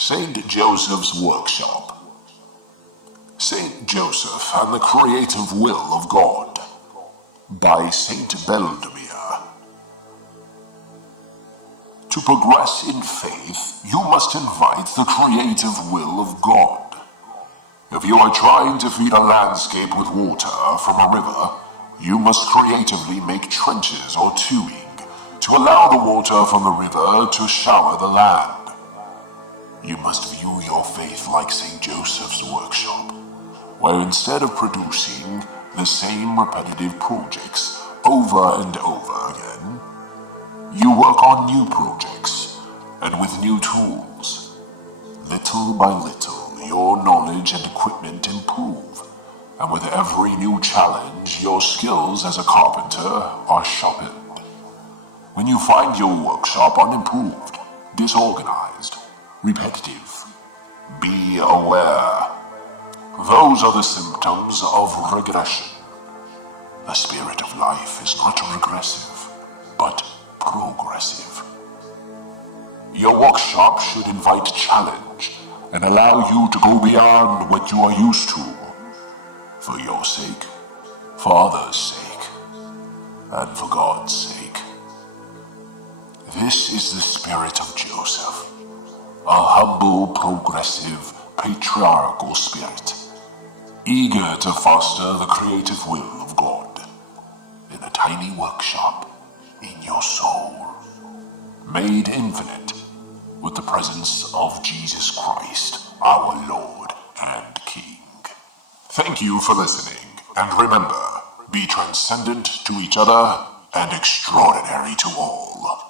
Saint Joseph's Workshop. Saint Joseph and the Creative Will of God by Saint Beldomere. To progress in faith, you must invite the creative will of God. If you are trying to feed a landscape with water from a river, you must creatively make trenches or tubing to allow the water from the river to shower the land. You must view your faith like St. Joseph's Workshop, where instead of producing the same repetitive projects over and over again, you work on new projects and with new tools. Little by little, your knowledge and equipment improve, and with every new challenge, your skills as a carpenter are sharpened. When you find your workshop unimproved, disorganized, repetitive, be aware. Those are the symptoms of regression. The spirit of life is not regressive, but progressive. Your workshop should invite challenge and allow you to go beyond what you are used to, for your sake, for others' sake, and for God's sake. This is the spirit of Joseph. A humble, progressive, patriarchal spirit, eager to foster the creative will of God in a tiny workshop in your soul, made infinite with the presence of Jesus Christ, our Lord and King. Thank you for listening, and remember, be transcendent to each other and extraordinary to all.